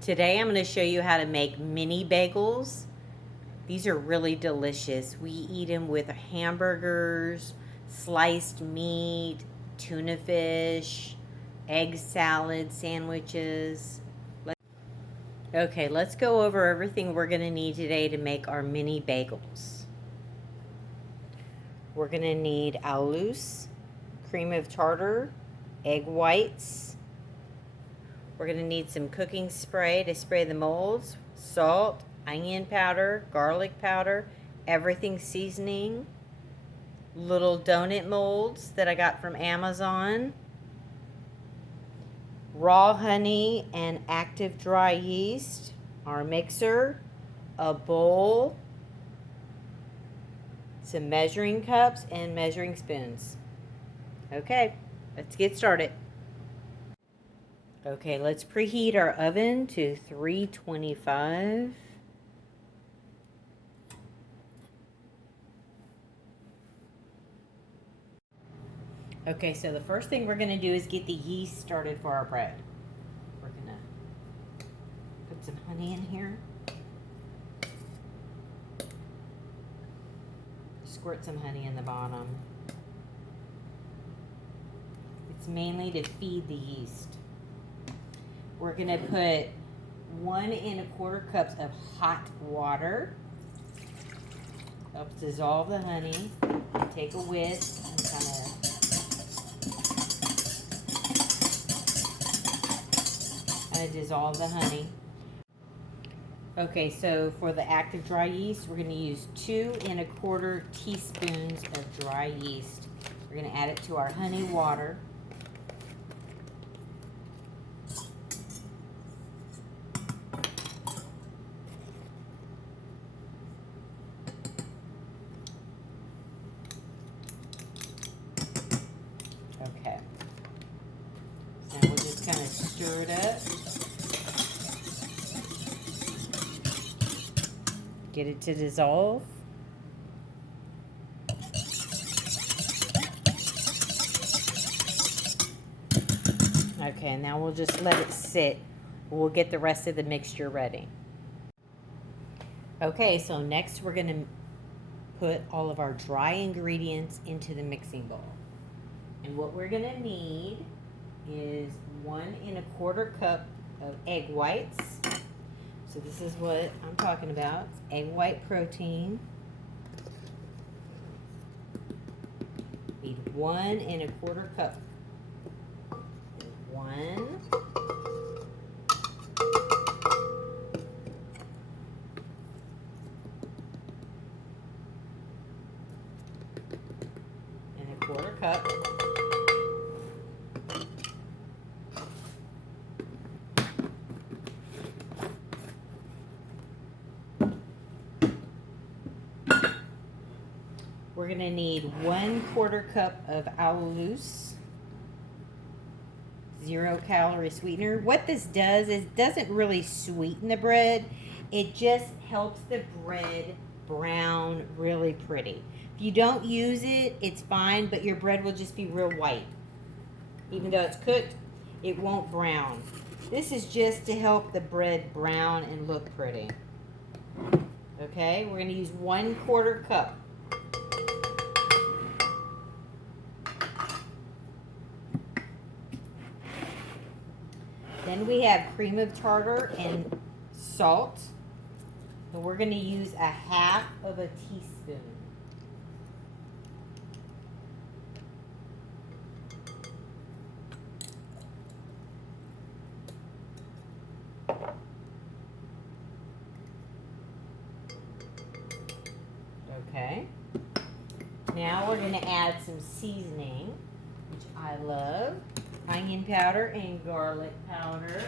Today I'm going to show you how to make mini bagels. These are really delicious. We eat them with hamburgers, sliced meat, tuna fish, egg salad sandwiches. Okay, let's go over everything we're going to need today to make our mini bagels. We're going to need alus, cream of tartar, egg whites. We're going to need some cooking spray to spray the molds, salt, onion powder, garlic powder, everything seasoning, little donut molds that I got from Amazon, raw honey and active dry yeast, our mixer, a bowl, some measuring cups and measuring spoons. Okay, let's get started. Okay, let's preheat our oven to 325. Okay, so the first thing we're going to do is get the yeast started for our bread. We're going to put some honey in here. Squirt some honey in the bottom. It's mainly to feed the yeast. We're going to put 1 1/4 cups of hot water. Helps dissolve the honey. Take a whisk and kind of dissolve the honey. Okay, so for the active dry yeast, we're going to use 2 1/4 teaspoons of dry yeast. We're going to add it to our honey water. Okay. So we'll just kind of stir it up. Get it to dissolve. Okay, now we'll just let it sit. We'll get the rest of the mixture ready. Okay, so next we're going to put all of our dry ingredients into the mixing bowl. And what we're going to need is 1 1/4 cup of egg whites. So this is what I'm talking about. It's egg white protein. Need 1 1/4 cup. 1. And 1/4 cup. We're going to need 1/4 cup of alus, 0-calorie sweetener. What this does is it doesn't really sweeten the bread. It just helps the bread brown really pretty. If you don't use it, it's fine, but your bread will just be real white. Even though it's cooked, it won't brown. This is just to help the bread brown and look pretty. Okay, we're going to use 1/4 cup. Then we have cream of tartar and salt. And we're going to use 1/2 of a teaspoon. Okay. Now we're going to add some seasoning, which I love. Onion powder and garlic powder.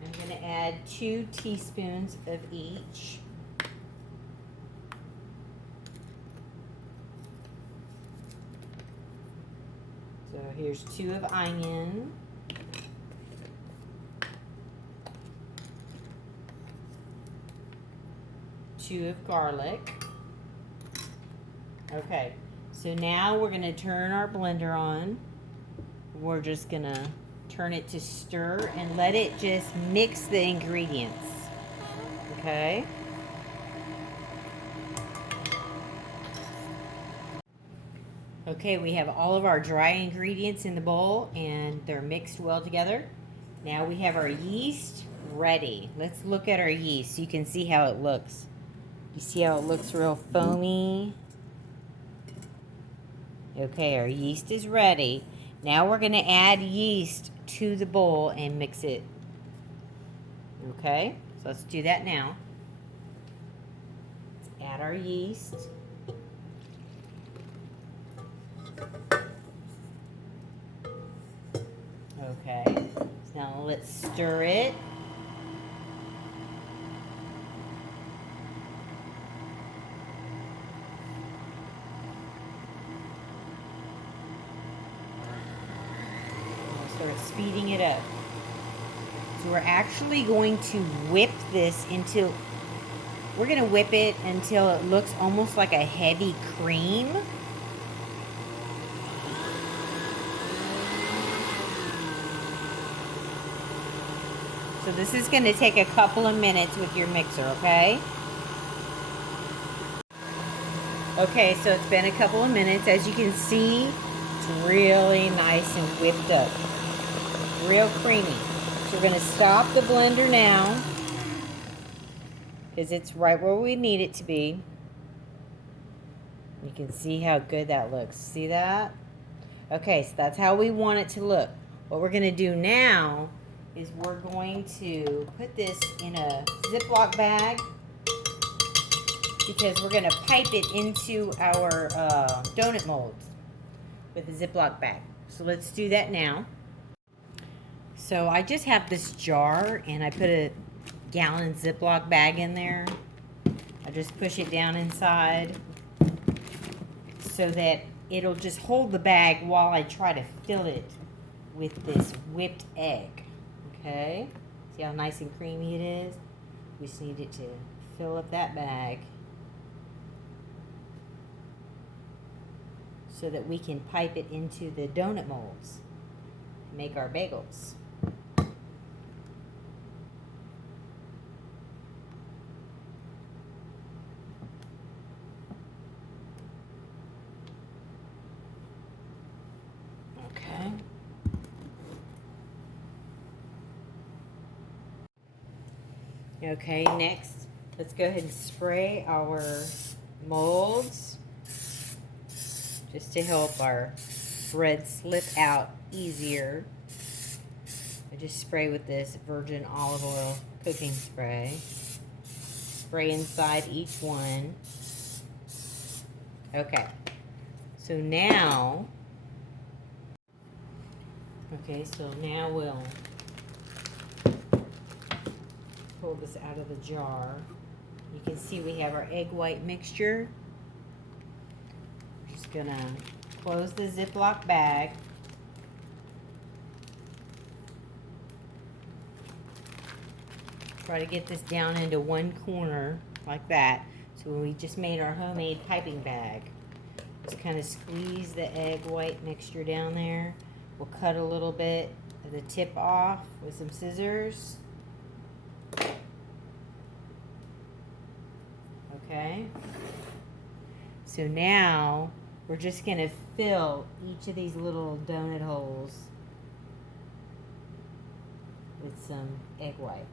I'm going to add 2 teaspoons of each. So here's 2 of onion. 2 of garlic. Okay, so now we're going to turn our blender on. We're just going to turn it to stir, and let it just mix the ingredients. Okay? Okay, we have all of our dry ingredients in the bowl, and they're mixed well together. Now we have our yeast ready. Let's look at our yeast so you can see how it looks. You see how it looks real foamy? Okay, our yeast is ready. Now we're going to add yeast to the bowl and mix it. Okay, so let's do that now. Let's add our yeast. Okay, so now let's stir it. Start speeding it up. So we're actually going to whip this until, we're going to whip it until it looks almost like a heavy cream. So this is going to take a couple of minutes with your mixer, okay? Okay, so it's been a couple of minutes. As you can see, it's really nice and whipped up. Real creamy. So we're going to stop the blender now because it's right where we need it to be. You can see how good that looks. See that? Okay, so that's how we want it to look. What we're going to do now is we're going to put this in a Ziploc bag because we're going to pipe it into our donut molds with a Ziploc bag. So let's do that now. So I just have this jar and I put a gallon Ziploc bag in there. I just push it down inside so that it'll just hold the bag while I try to fill it with this whipped egg. Okay? See how nice and creamy it is? We just need it to fill up that bag so that we can pipe it into the donut molds to make our bagels. Okay. Okay, next, let's go ahead and spray our molds just to help our bread slip out easier. I just spray with this virgin olive oil cooking spray. Spray inside each one. Okay, so now, we'll pull this out of the jar. You can see we have our egg white mixture. Just gonna close the Ziploc bag. Try to get this down into one corner like that. So when we just made our homemade piping bag, just kind of squeeze the egg white mixture down there. We'll cut a little bit of the tip off with some scissors. Okay. So now we're just going to fill each of these little donut holes with some egg white.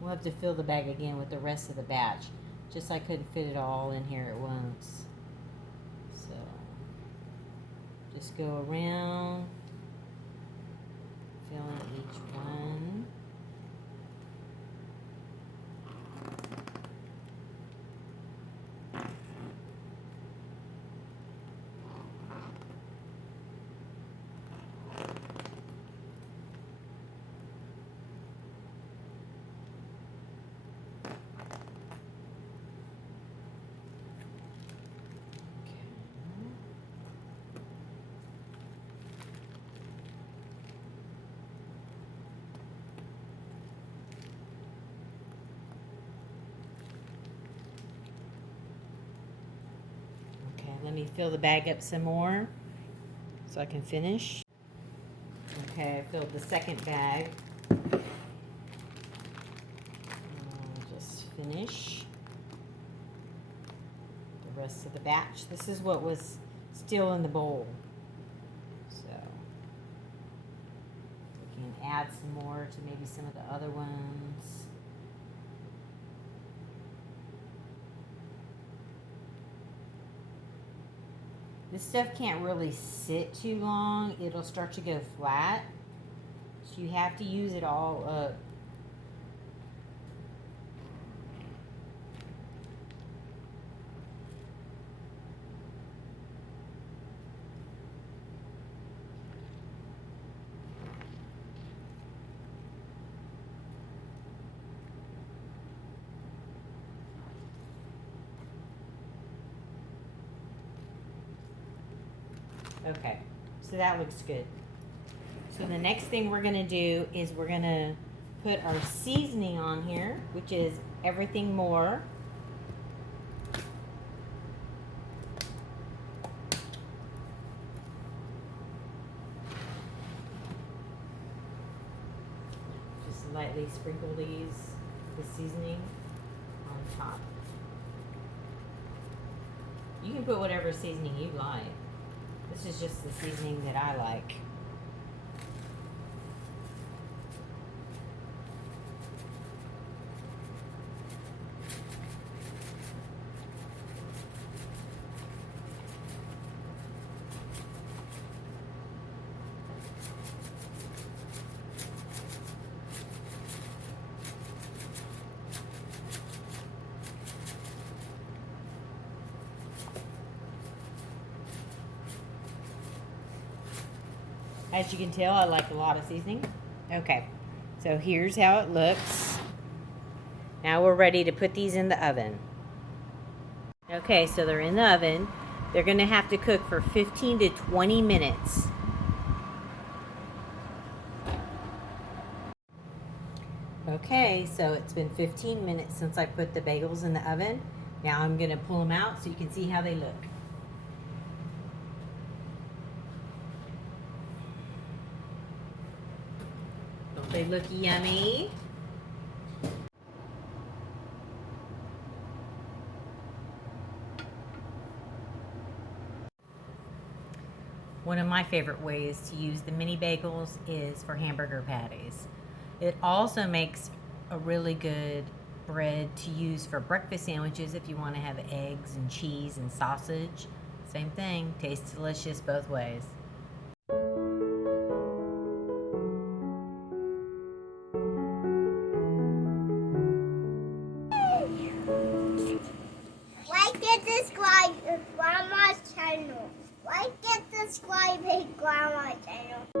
We'll have to fill the bag again with the rest of the batch. Just I couldn't fit it all in here at once. So just go around, filling each one. Let me fill the bag up some more. so I can finish. Okay, I filled the second bag. Just finish the rest of the batch. This is what was still in the bowl. So we can add some more to maybe some of the other ones. This stuff can't really sit too long. It'll start to go flat. So you have to use it all up. Okay, so that looks good. So the next thing we're gonna do is we're gonna put our seasoning on here, which is everything more. Just lightly sprinkle the seasoning on top. You can put whatever seasoning you like. This is just the seasoning that I like. As you can tell, I like a lot of seasoning. Okay, so here's how it looks. Now we're ready to put these in the oven. Okay, so they're in the oven. They're gonna have to cook for 15 to 20 minutes. Okay, so it's been 15 minutes since I put the bagels in the oven. Now I'm gonna pull them out so you can see how they look. They look yummy. One of my favorite ways to use the mini bagels is for hamburger patties. It also makes a really good bread to use for breakfast sandwiches if you want to have eggs and cheese and sausage. Same thing, tastes delicious both ways. Like and subscribe to Grandma's channel. Like and subscribe to Grandma's channel.